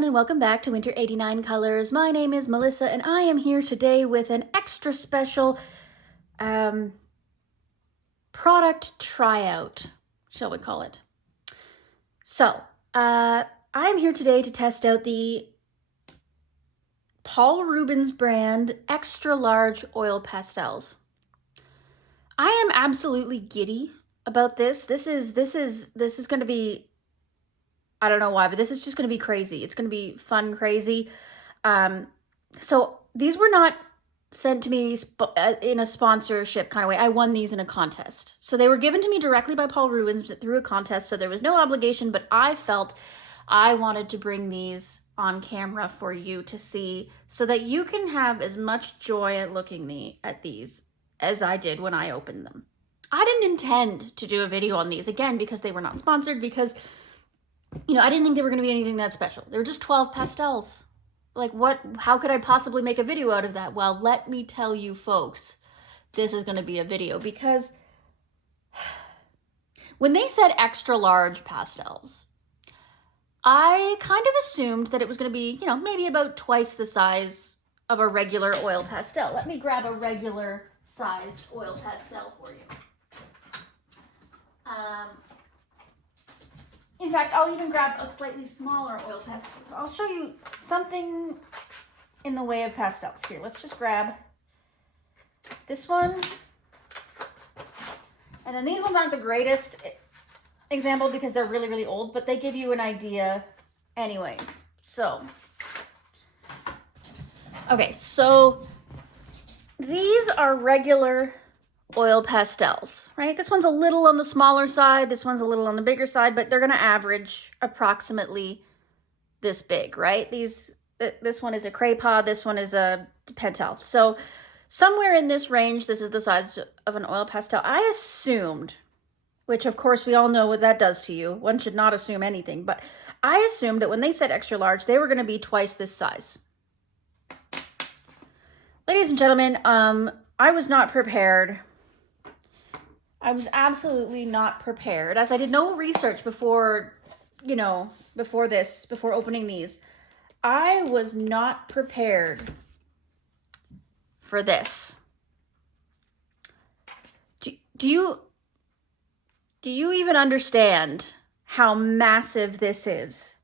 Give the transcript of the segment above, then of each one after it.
everyone, and welcome back to Winter 89 Colors. My name is Melissa, and I am here today with an extra special product tryout, shall we call it. So, I'm here today to test out the Paul Rubens brand extra large oil pastels. I am absolutely giddy about this. This is going to be, I don't know why, but this is just going to be crazy. It's going to be fun, crazy. So these were not sent to me in a sponsorship kind of way. I won these in a contest. So they were given to me directly by Paul Rubens through a contest. So there was no obligation, but I felt I wanted to bring these on camera for you to see so that you can have as much joy at looking at these as I did when I opened them. I didn't intend to do a video on these, again, because they were not sponsored, because I didn't think they were going to be anything that special. They were just 12 pastels. Like, how could I possibly make a video out of that? Well, let me tell you folks, this is going to be a video, because when they said extra large pastels, I kind of assumed that it was going to be, maybe about twice the size of a regular oil pastel. Let me grab a regular sized oil pastel for you. In fact, I'll even grab a slightly smaller oil pastel. I'll show you something in the way of pastels. Here, let's just grab this one. And then these ones aren't the greatest example because they're really, really old, but they give you an idea anyways. So, okay, so these are regular oil pastels, right? This one's a little on the smaller side, this one's a little on the bigger side, but they're going to average approximately this big, right? This one is a craypa, this one is a Pastel. So somewhere in this range, this is the size of an oil pastel. I assumed, which of course we all know what that does to you. One should not assume anything, but I assumed that when they said extra large, they were going to be twice this size. Ladies and gentlemen, I was not prepared. I was absolutely not prepared, as I did no research before opening these. I was not prepared for this. Do you even understand how massive this is?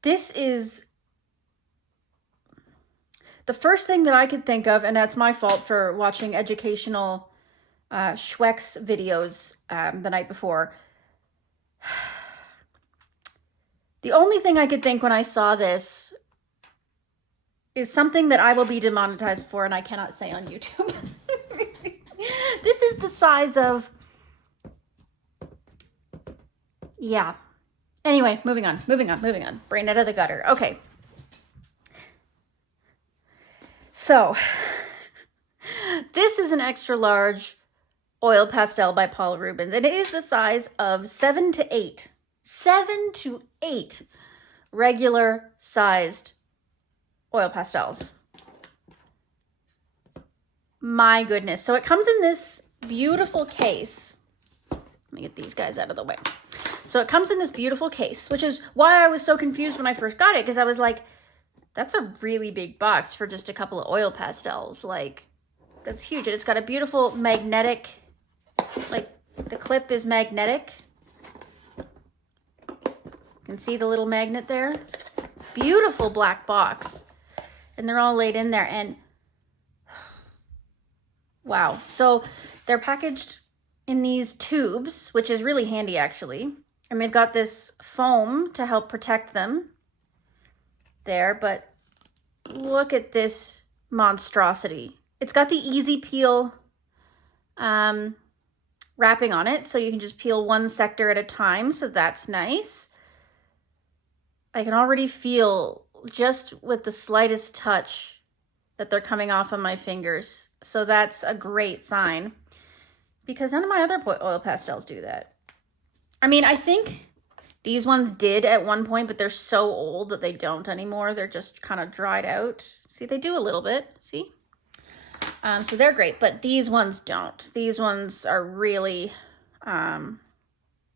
This is the first thing that I could think of, and that's my fault for watching educational Schweck's videos the night before. The only thing I could think when I saw this is something that I will be demonetized for and I cannot say on YouTube. This is the size of... Yeah. Anyway, moving on. Brain out of the gutter. Okay. So, this is an extra large oil pastel by Paul Rubens, and it is the size of 7 to 8. 7 to 8 regular sized oil pastels. My goodness. So it comes in this beautiful case. Let me get these guys out of the way. So it comes in this beautiful case, which is why I was so confused when I first got it, because I was like, that's a really big box for just a couple of oil pastels. Like, that's huge. And it's got a beautiful magnetic, like, the clip is magnetic. You can see the little magnet there. Beautiful black box. And they're all laid in there. And wow. So they're packaged in these tubes, which is really handy, actually. And they've got this foam to help protect them there, but look at this monstrosity. It's got the easy peel wrapping on it, so you can just peel one sector at a time, so that's nice. I can already feel, just with the slightest touch, that they're coming off of my fingers, so that's a great sign, because none of my other oil pastels do that. I mean, I think these ones did at one point, but they're so old that they don't anymore. They're just kind of dried out. See, they do a little bit, see? So they're great, but these ones don't. These ones are really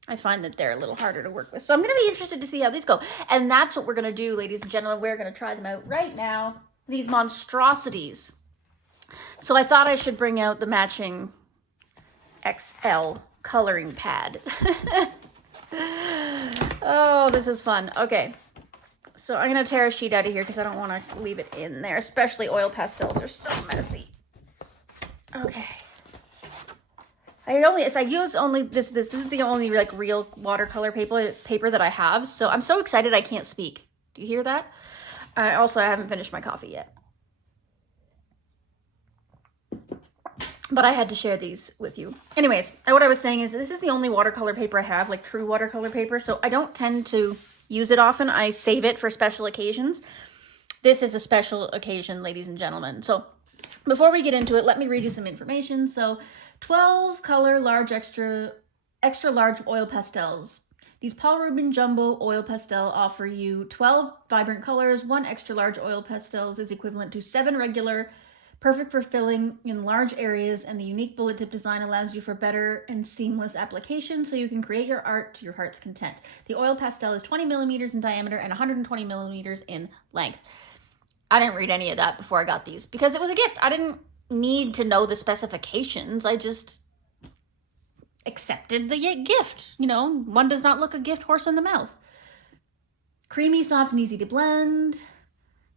I find that they're a little harder to work with. So I'm going to be interested to see how these go. And that's what we're going to do, ladies and gentlemen. We're going to try them out right now. These monstrosities. So I thought I should bring out the matching XL coloring pad. Oh, this is fun. Okay. So I'm going to tear a sheet out of here because I don't want to leave it in there. Especially oil pastels are so messy. Okay. I use only this is the only like real watercolor paper that I have. So I'm so excited I can't speak. Do you hear that? Also, I haven't finished my coffee yet. But I had to share these with you. Anyways, what I was saying is this is the only watercolor paper I have, like true watercolor paper. So I don't tend to use it often. I save it for special occasions. This is a special occasion, ladies and gentlemen. So before we get into it, let me read you some information. So 12 color large extra large oil pastels. These Paul Rubens Jumbo Oil Pastel offer you 12 vibrant colors. 1 extra large oil pastels is equivalent to 7 regular, perfect for filling in large areas, and the unique bullet tip design allows you for better and seamless application so you can create your art to your heart's content. The oil pastel is 20 millimeters in diameter and 120 millimeters in length. I didn't read any of that before I got these because it was a gift. I didn't need to know the specifications. I just accepted the gift. You know, one does not look a gift horse in the mouth. Creamy, soft, and easy to blend.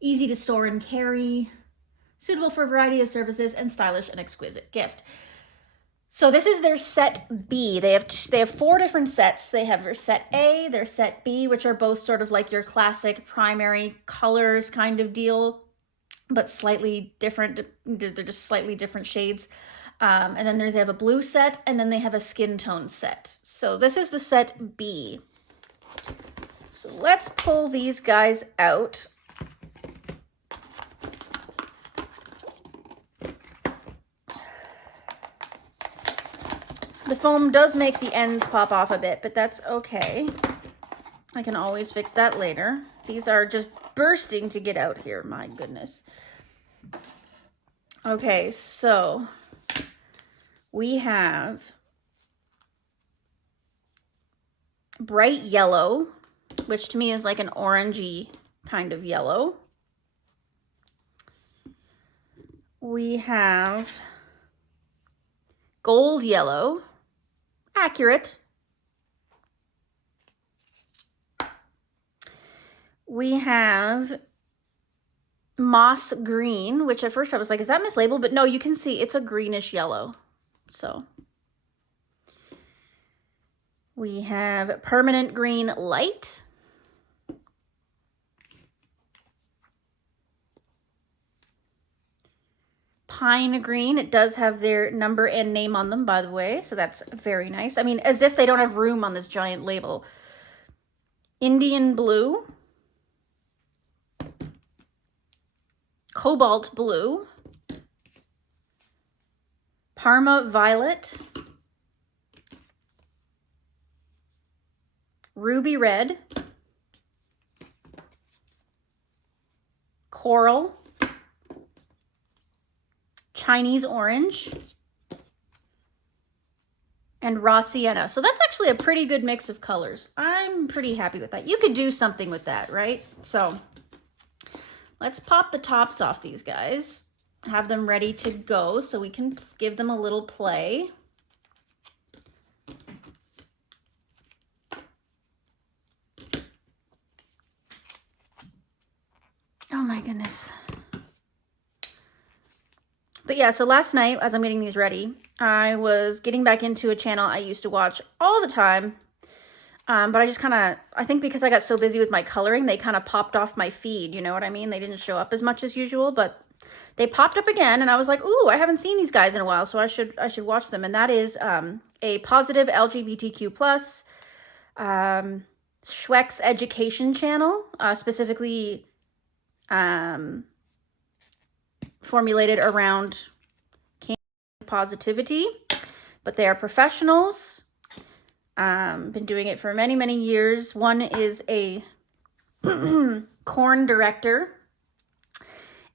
Easy to store and carry. Suitable for a variety of services and stylish and exquisite gift. So this is their set B. They have 4 different sets. They have their set A, their set B, which are both sort of like your classic primary colors kind of deal, but slightly different. They're just slightly different shades. And then they have a blue set, and then they have a skin tone set. So this is the set B. So let's pull these guys out. The foam does make the ends pop off a bit, but that's okay. I can always fix that later. These are just bursting to get out here, my goodness. Okay, so we have bright yellow, which to me is like an orangey kind of yellow. We have gold yellow. Accurate. We have moss green, which at first I was like, is that mislabeled? But no, you can see it's a greenish yellow. So we have permanent green light. Pine green. It does have their number and name on them, by the way, so that's very nice. I mean, as if they don't have room on this giant label. Indian blue. Cobalt blue. Parma violet. Ruby red. Coral. Chinese orange, and raw sienna. So that's actually a pretty good mix of colors. I'm pretty happy with that. You could do something with that, right? So let's pop the tops off these guys, have them ready to go so we can give them a little play. Oh my goodness. But yeah, so last night, as I'm getting these ready, I was getting back into a channel I used to watch all the time. But I just kind of, I think because I got so busy with my coloring, they kind of popped off my feed, you know what I mean? They didn't show up as much as usual, but they popped up again, and I was like, ooh, I haven't seen these guys in a while, so I should watch them. And that is a positive LGBTQ+, Schweck's education channel, specifically formulated around positivity, but they are professionals. Been doing it for many, many years. One is a corn director,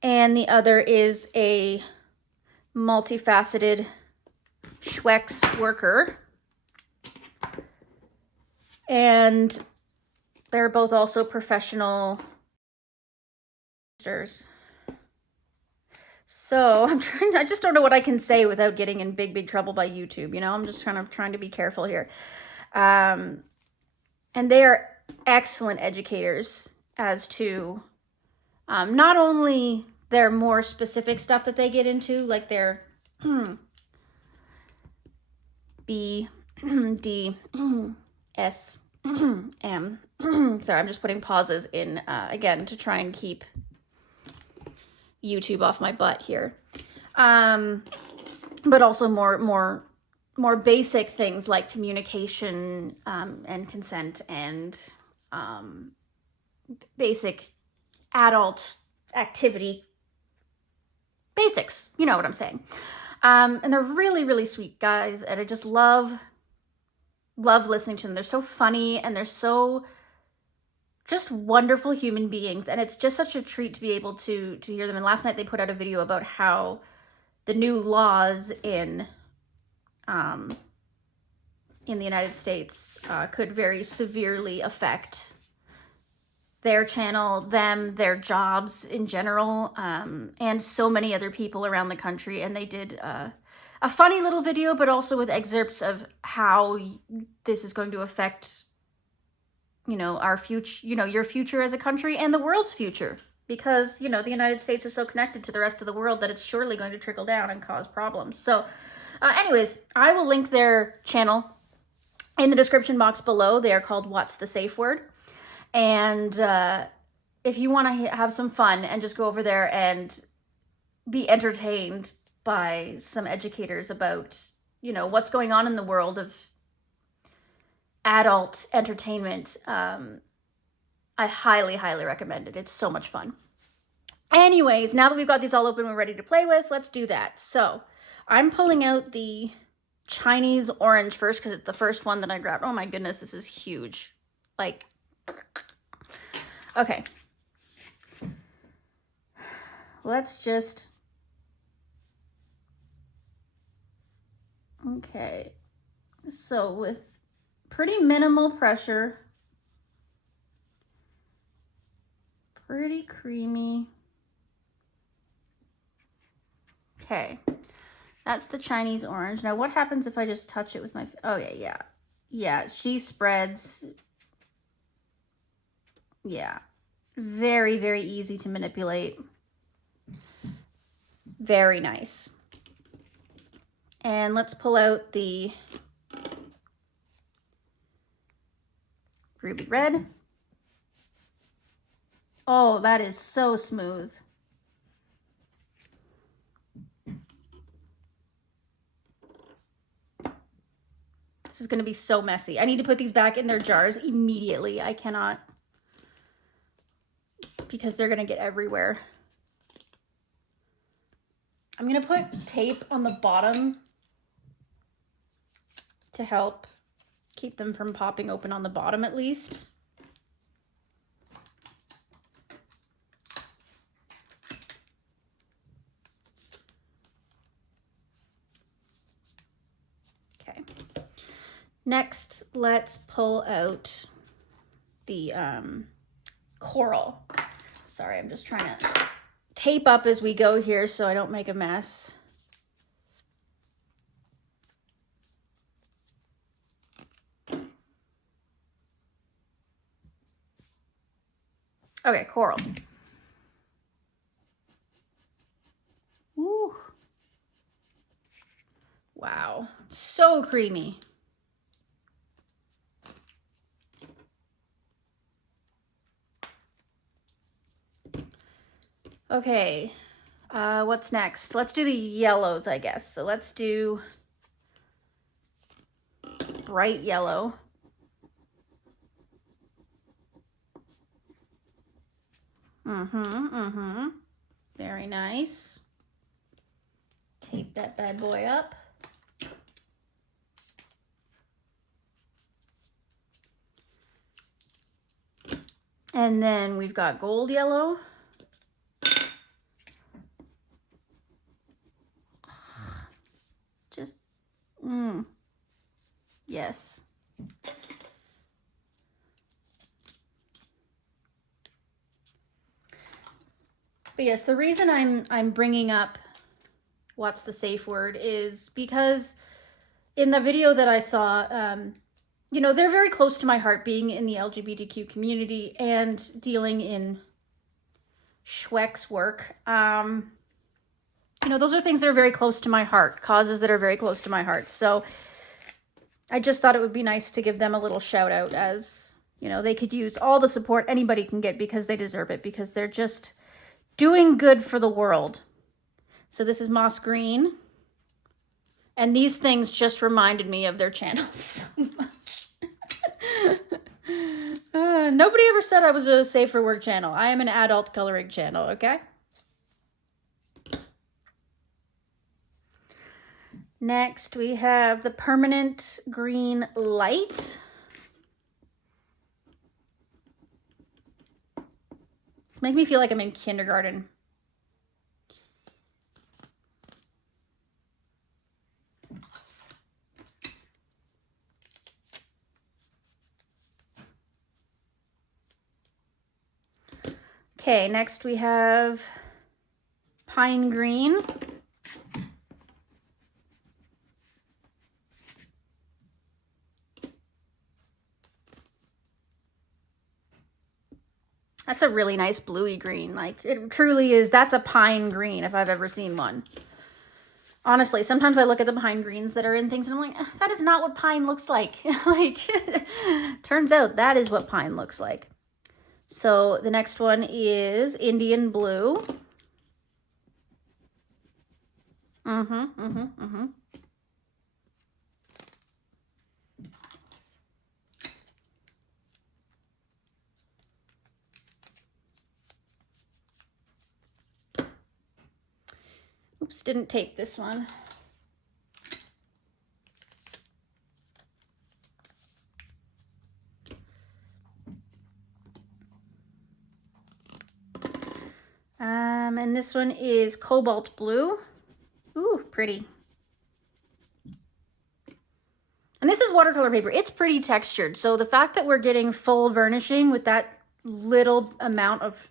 and the other is a multifaceted Schweck's worker. And they're both also professional. So I just don't know what I can say without getting in big trouble by YouTube. You know, I'm just trying to be careful here. And they are excellent educators as to not only their more specific stuff that they get into, like their B, D, S, M. Sorry, I'm just putting pauses in again to try and keep YouTube off my butt here. But also more basic things like communication and consent and basic adult activity basics. You know what I'm saying. And they're really sweet guys, and I just love listening to them. They're so funny, and they're so just wonderful human beings, and it's just such a treat to be able to hear them. And last night they put out a video about how the new laws in the United States could very severely affect their channel, them, their jobs in general, and so many other people around the country. And they did a funny little video, but also with excerpts of how this is going to affect, you know, our future, you know, your future as a country and the world's future. Because, you know, the United States is so connected to the rest of the world that it's surely going to trickle down and cause problems. So anyways, I will link their channel in the description box below. They are called What's the Safeword. And if you want to have some fun and just go over there and be entertained by some educators about, you know, what's going on in the world of adult entertainment, I highly recommend it. It's so much fun. Anyways, now that we've got these all open, we're ready to play with, let's do that. So I'm pulling out the Chinese orange first because it's the first one that I grabbed. Oh my goodness, this is huge. Like, okay. Let's just, okay. So with pretty minimal pressure, pretty creamy. Okay, that's the Chinese orange. Now what happens if I just touch it with my, oh yeah, she spreads. Yeah, very easy to manipulate. Very nice. And let's pull out the ruby red. Oh, that is so smooth. This is going to be so messy. I need to put these back in their jars immediately. I cannot, because they're going to get everywhere. I'm going to put tape on the bottom to help keep them from popping open on the bottom at least. Okay. Next, let's pull out the coral. Sorry, I'm just trying to tape up as we go here so I don't make a mess. Okay, coral. Ooh. Wow, so creamy. Okay, what's next? Let's do the yellows, I guess. So let's do bright yellow. Very nice. Tape that bad boy up. And then we've got gold yellow. Just, yes. But yes, the reason I'm bringing up what's the safe word is because in the video that I saw, you know, they're very close to my heart, being in the LGBTQ community and dealing in Schweck's work. You know, those are things that are very close to my heart, causes that are very close to my heart. So I just thought it would be nice to give them a little shout out, as, you know, they could use all the support anybody can get because they deserve it, because they're just doing good for the world. So this is Moss Green. And these things just reminded me of their channel so much. Nobody ever said I was a safe for work channel. I am an adult coloring channel, okay? Next, we have the Permanent Green Light. Make me feel like I'm in kindergarten. Okay, next we have Pine Green. That's a really nice bluey green. Like, it truly is. That's a pine green if I've ever seen one. Honestly, sometimes I look at the pine greens that are in things and I'm like, that is not what pine looks like. Like, turns out that is what pine looks like. So the next one is Indian Blue. Oops, didn't tape this one. And this one is Cobalt Blue. Ooh, pretty. And this is watercolor paper. It's pretty textured. So the fact that we're getting full vernishing with that little amount of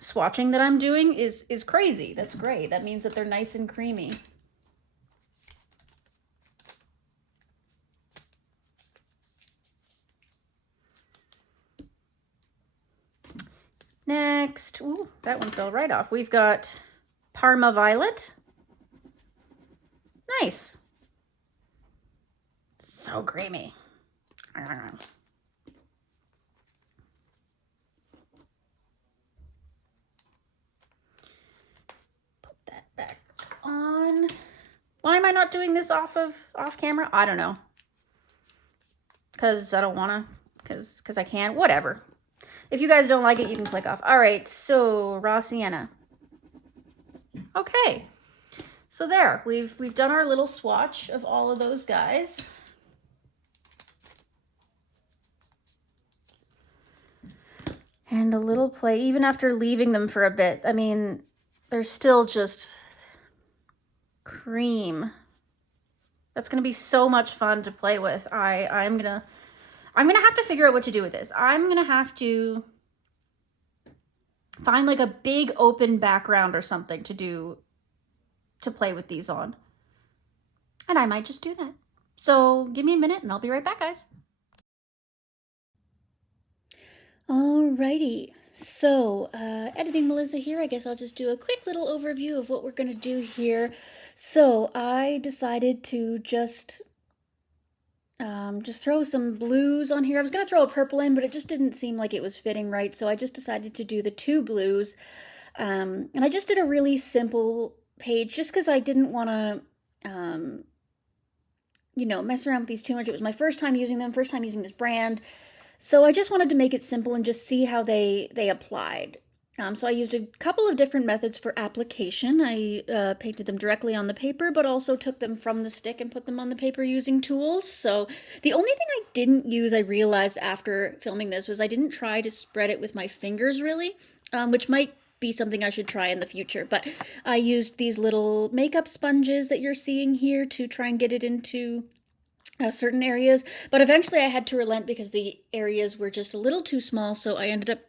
swatching that I'm doing is crazy. That's great. That means that they're nice and creamy. Next, ooh, that one fell right off. We've got Parma Violet. Nice. So creamy. Put that back on. Why am I not doing this off camera? I don't know. Because I don't want to. Because I can't. Whatever. If you guys don't like it, you can click off. All right, so raw sienna. Okay, so there, we've done our little swatch of all of those guys. And a little play, even after leaving them for a bit. I mean, they're still just cream. That's gonna be so much fun to play with. I'm gonna have to figure out what to do with this. I'm gonna have to find like a big open background or something to play with these on. And I might just do that. So give me a minute and I'll be right back, guys. Alrighty, so editing Melissa here. I guess I'll just do a quick little overview of what we're gonna do here. So I decided to just throw some blues on here. I was gonna throw a purple in, but it just didn't seem like it was fitting right. So I just decided to do the two blues. And I just did a really simple page just because I didn't want to, you know, mess around with these too much. It was my first time using them, first time using this brand. So I just wanted to make it simple and just see how they applied. So I used a couple of different methods for application. I painted them directly on the paper, but also took them from the stick and put them on the paper using tools. So the only thing I didn't use, I realized after filming this, was I didn't try to spread it with my fingers really, which might be something I should try in the future. But I used these little makeup sponges that you're seeing here to try and get it into certain areas. But eventually I had to relent because the areas were just a little too small, so I ended up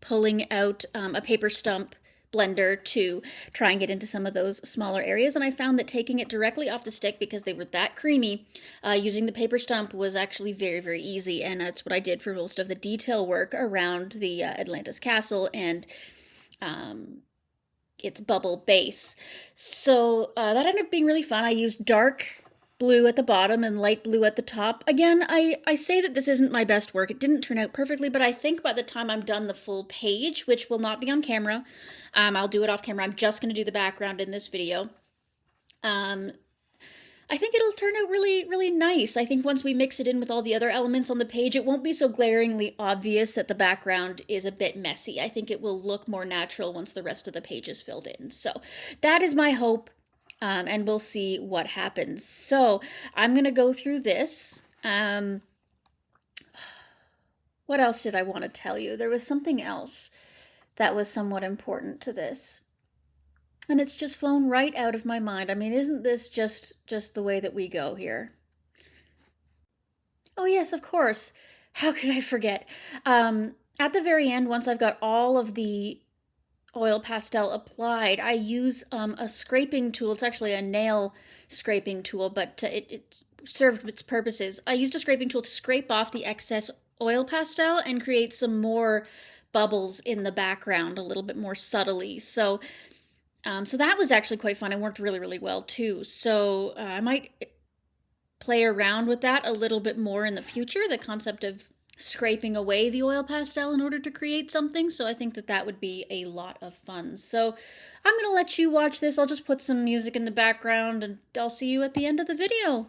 pulling out a paper stump blender to try and get into some of those smaller areas. And I found that taking it directly off the stick, because they were that creamy, using the paper stump was actually very, very easy. And that's what I did for most of the detail work around the Atlantis castle and its bubble base. So that ended up being really fun. I used dark blue at the bottom and light blue at the top. Again, I say that this isn't my best work. It didn't turn out perfectly, but I think by the time I'm done the full page, which will not be on camera, I'll do it off camera. I'm just going to do the background in this video. I think it'll turn out really, really nice. I think once we mix it in with all the other elements on the page, it won't be so glaringly obvious that the background is a bit messy. I think it will look more natural once the rest of the page is filled in. So that is my hope. And we'll see what happens. So I'm going to go through this. What else did I want to tell you? There was something else that was somewhat important to this. And it's just flown right out of my mind. I mean, isn't this just the way that we go here? Oh, yes, of course. How could I forget? At the very end, once I've got all of the oil pastel applied, I use a scraping tool. It's actually a nail scraping tool, but it served its purposes. I used a scraping tool to scrape off the excess oil pastel and create some more bubbles in the background a little bit more subtly. So that was actually quite fun. It worked really, really well too. So I might play around with that a little bit more in the future, the concept of scraping away the oil pastel in order to create something. So I think that would be a lot of fun. So I'm going to let you watch this. I'll just put some music in the background and I'll see you at the end of the video.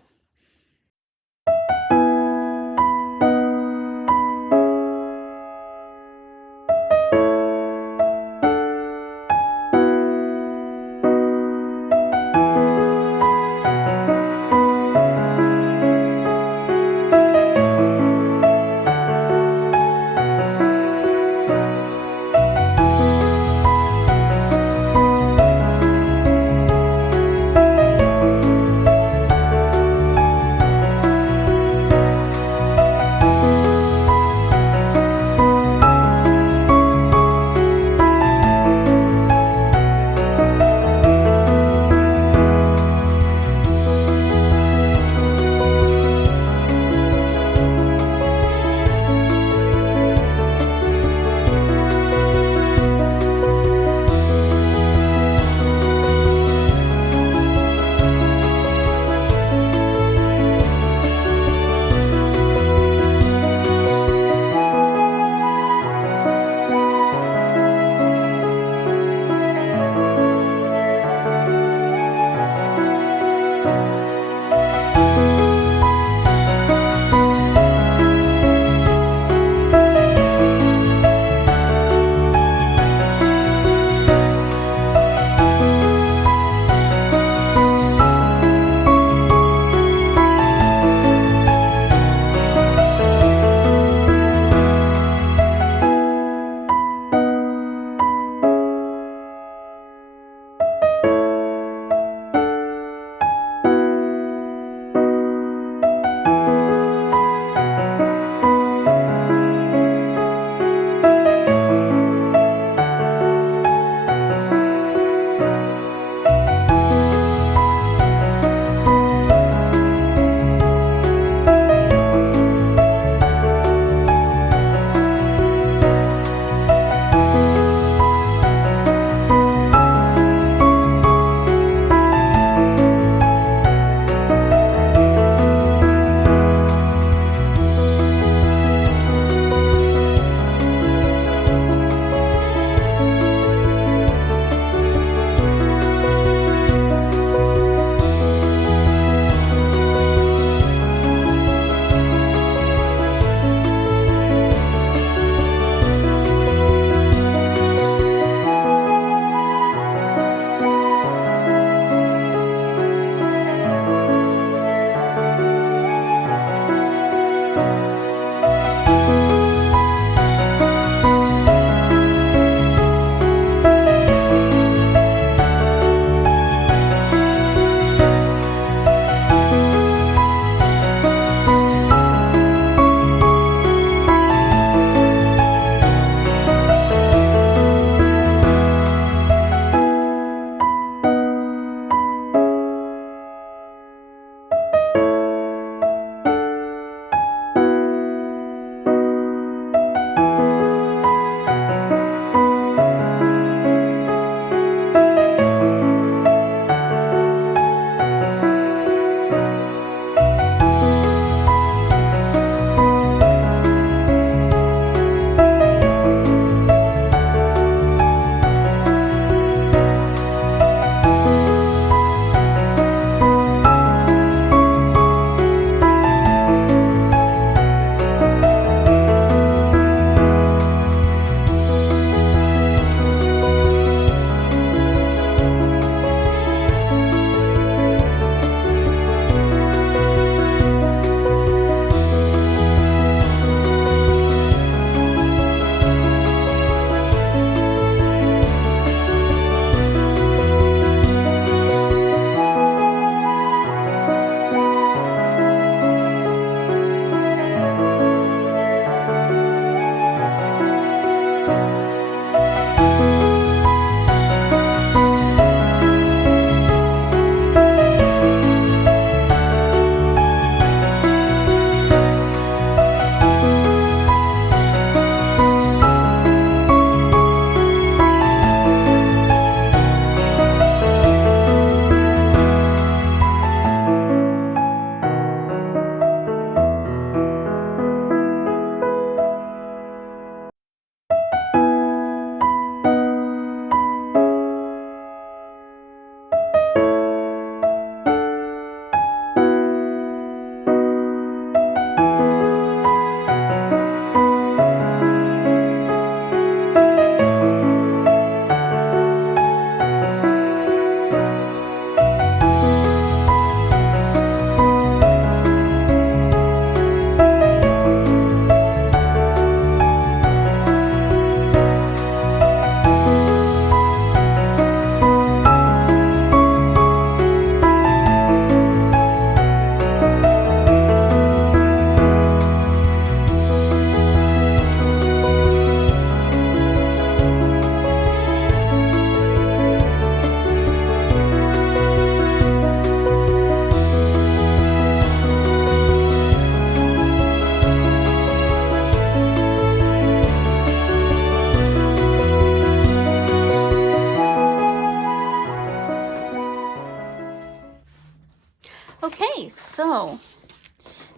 Okay, so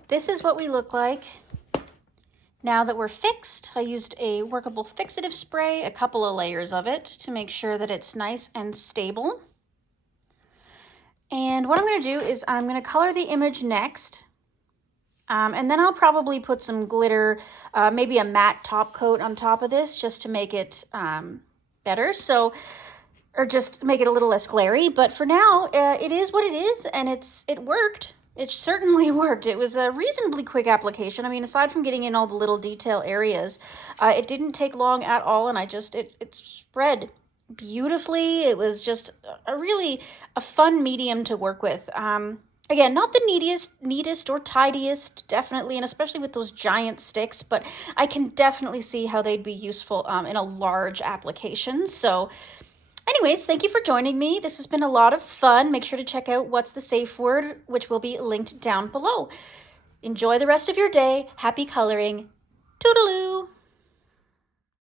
this is what we look like now that we're fixed. I used a workable fixative spray, a couple of layers of it to make sure that it's nice and stable. And what I'm going to do is I'm going to color the image next. And then I'll probably put some glitter, maybe a matte top coat on top of this just to make it better. So, or just make it a little less glary. But for now, it is what it is, and it worked. It certainly worked. It was a reasonably quick application. I mean, aside from getting in all the little detail areas, it didn't take long at all, and it spread beautifully. It was just a fun medium to work with. Again, not the neatest or tidiest, definitely, and especially with those giant sticks, but I can definitely see how they'd be useful in a large application. So anyways, thank you for joining me. This has been a lot of fun. Make sure to check out What's the Safe Word, which will be linked down below. Enjoy the rest of your day. Happy coloring. Toodaloo!